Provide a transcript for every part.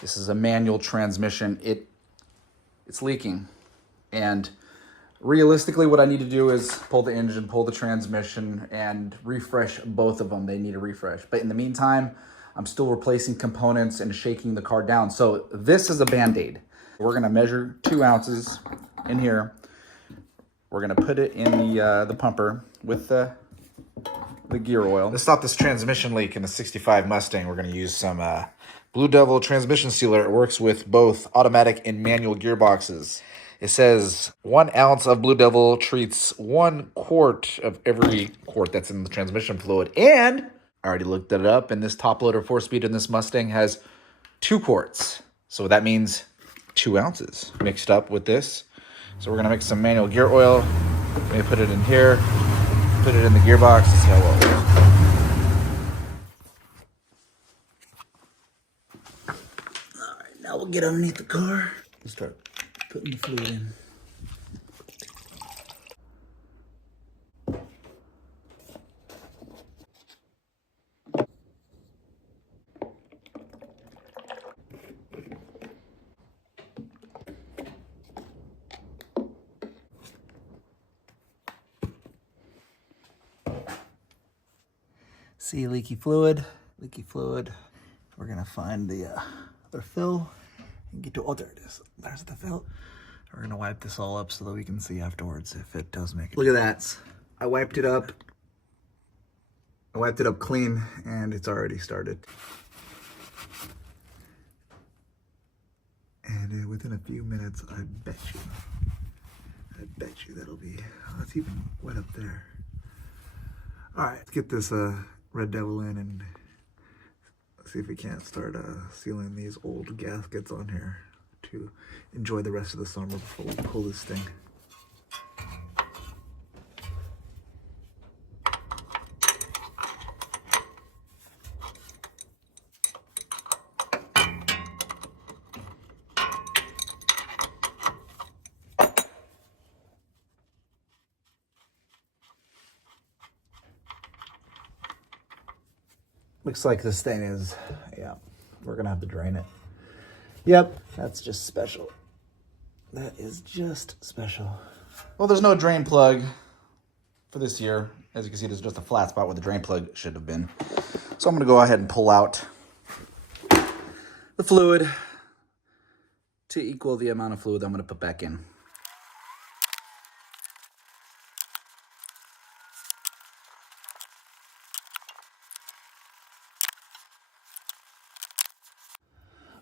This is a manual transmission. It's leaking. And realistically, what I need to do is pull the engine, pull the transmission, and refresh both of them. They need a refresh. But in the meantime, I'm still replacing components and shaking the car down. So this is a Band-Aid. We're gonna measure 2 ounces in here. We're gonna put it in the pumper with the gear oil. To stop this transmission leak in the 65 Mustang, we're gonna use some Blue Devil transmission sealer. It works with both automatic and manual gearboxes. It says 1 ounce of Blue Devil treats 1 quart of every quart that's in the transmission fluid. And I already looked it up, and this top loader 4-speed in this Mustang has 2 quarts. So that means 2 ounces mixed up with this. So we're gonna mix some manual gear oil. Maybe put it in here, put it in the gearbox, and see how well it works. All right, now we'll get underneath the car and start putting the fluid in. See leaky fluid. We're gonna find the other fill and get to, oh, there it is. There's the fill. We're gonna wipe this all up so that we can see afterwards if it does make it. Look at that. I wiped it up clean, and it's already started. And within a few minutes, I bet you that'll be, oh, it's even wet up there. All right, let's get this Red Devil in and see if we can't start sealing these old gaskets on here to enjoy the rest of the summer before we pull this thing. Looks like this thing is, yeah, we're gonna have to drain it. Yep, that's just special. That is just special. Well, there's no drain plug for this year. As you can see, there's just a flat spot where the drain plug should have been. So I'm gonna go ahead and pull out the fluid to equal the amount of fluid I'm gonna put back in.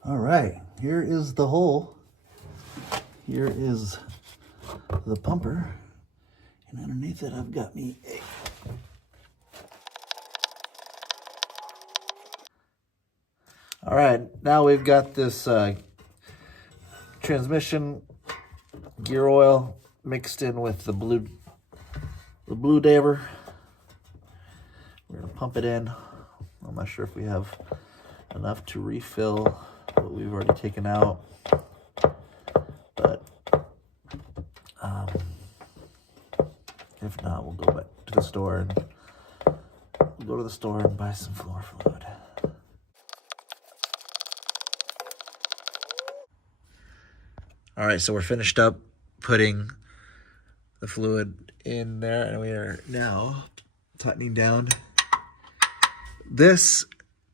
All right, here is the hole. Here is the pumper. And underneath it, I've got me a... All right, now we've got this transmission gear oil mixed in with the Blue Devil. We're gonna pump it in. I'm not sure if we have enough to refill what we've already taken out, but if not, we'll go back to the store and buy some floor fluid. All right, so we're finished up putting the fluid in there, and we are now tightening down this.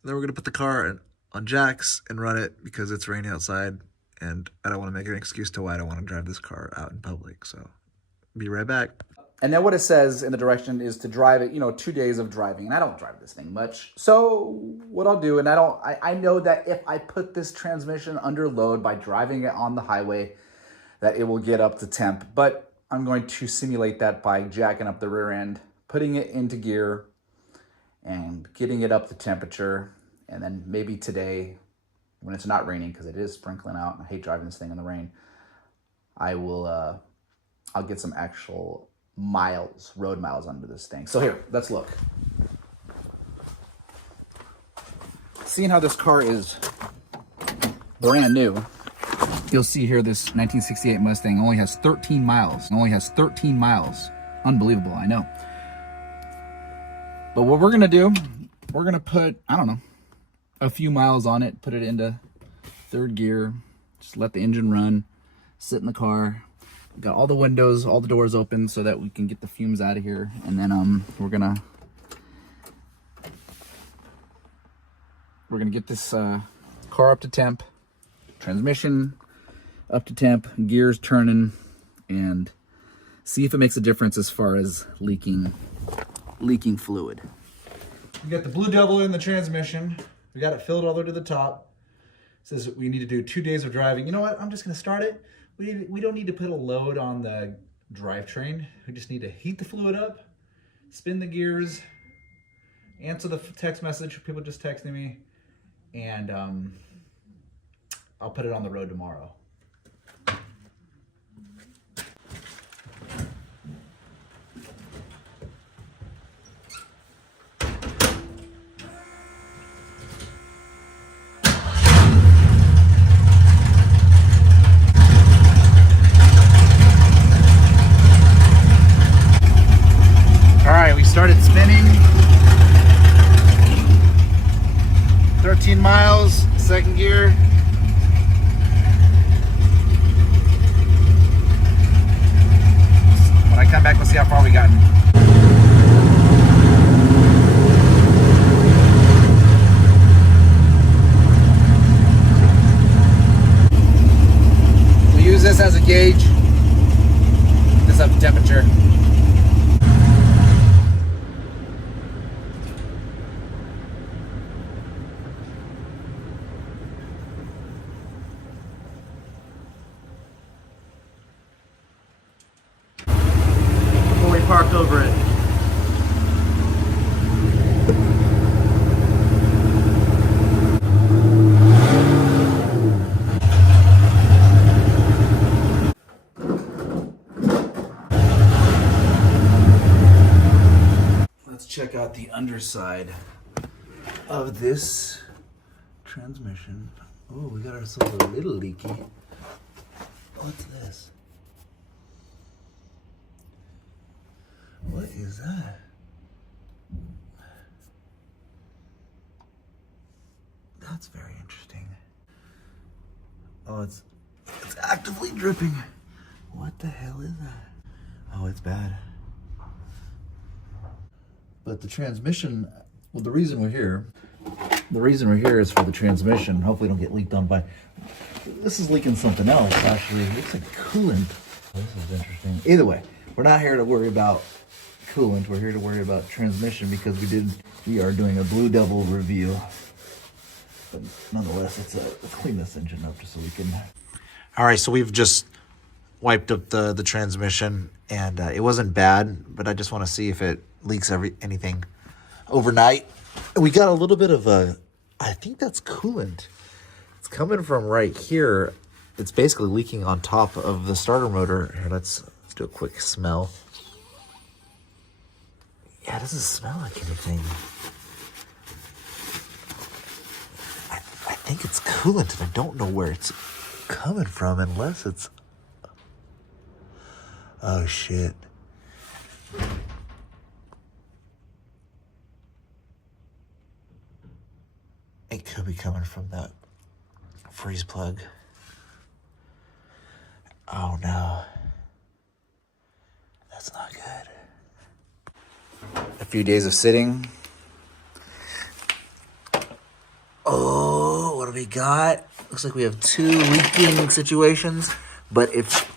Then we're gonna put the car on jacks and run it because it's raining outside, and I don't want to make an excuse to why I don't want to drive this car out in public. So be right back. And then what it says in the direction is to drive it, 2 days of driving. And I don't drive this thing much. So what I'll do, and I know that if I put this transmission under load by driving it on the highway, that it will get up to temp. But I'm going to simulate that by jacking up the rear end, putting it into gear, and getting it up to temperature. And then maybe today, when it's not raining, because it is sprinkling out, and I hate driving this thing in the rain, I'll get some actual road miles under this thing. So here, let's look. Seeing how this car is brand new, you'll see here this 1968 Mustang only has 13 miles. Unbelievable, I know. But what we're gonna do, we're gonna put, I don't know, a few miles on it, put it into third gear, just let the engine run, sit in the car. Got all the windows, all the doors open so that we can get the fumes out of here. And then we're gonna get this car up to temp, transmission up to temp, gears turning, and see if it makes a difference as far as leaking fluid. We got the Blue Devil in the transmission. We got it filled all the way to the top. It says we need to do 2 days of driving. You know what? I'm just gonna start it. We don't need to put a load on the drivetrain. We just need to heat the fluid up, spin the gears, answer the text message. People just texting me, and I'll put it on the road tomorrow. Started spinning. 13 miles, second gear. When I come back, we'll see how far we got. We use this as a gauge. This up the temperature. Parked over it. Let's check out the underside of this transmission. Oh, we got ourselves a little leaky. What's this? What is that? That's very interesting. Oh, it's actively dripping. What the hell is that? Oh, it's bad. But the transmission, well, the reason we're here is for the transmission. Hopefully don't get leaked on by, this is leaking something else, actually. It looks like coolant. This is interesting. Either way, we're not here to worry about coolant. We're here to worry about transmission because we are doing a Blue Devil review. But nonetheless, let's clean this engine up just so we can. All right, so we've just wiped up the transmission, and it wasn't bad, but I just want to see if it leaks anything overnight. We got a little bit of I think that's coolant. It's coming from right here. It's basically leaking on top of the starter motor. Here, let's do a quick smell. Yeah, it doesn't smell like anything. I think it's coolant, and I don't know where it's coming from unless it's... Oh, shit. It could be coming from that freeze plug. Oh, no. That's not good. A few days of sitting. Oh, what do we got? Looks like we have 2 leaking situations, but if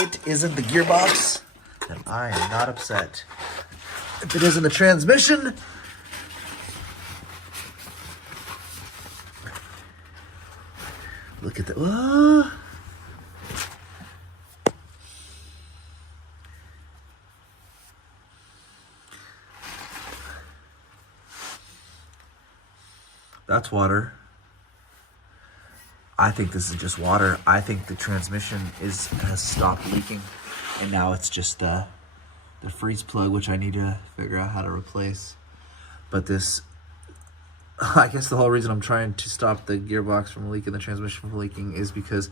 it isn't the gearbox, then I am not upset. If it isn't the transmission, look at that. That's water. I think this is just water. I think the transmission has stopped leaking, and now it's just the freeze plug, which I need to figure out how to replace. But this, I guess the whole reason I'm trying to stop the gearbox from leaking, the transmission from leaking, is because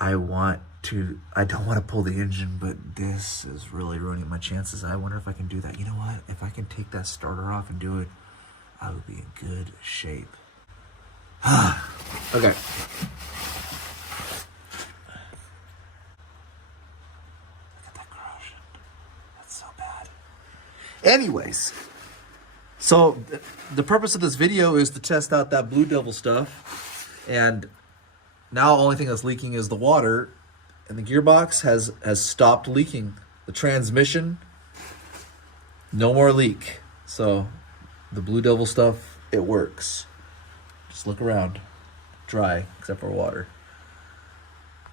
I don't want to pull the engine, but this is really ruining my chances. I wonder if I can do that. You know what? If I can take that starter off and do it, I would be in good shape. Okay. Look at that corrosion. That's so bad. Anyways, so the purpose of this video is to test out that Blue Devil stuff, and now the only thing that's leaking is the water, and the gearbox has stopped leaking. The transmission, no more leak. So the Blue Devil stuff, it works. Just look around. Dry, except for water.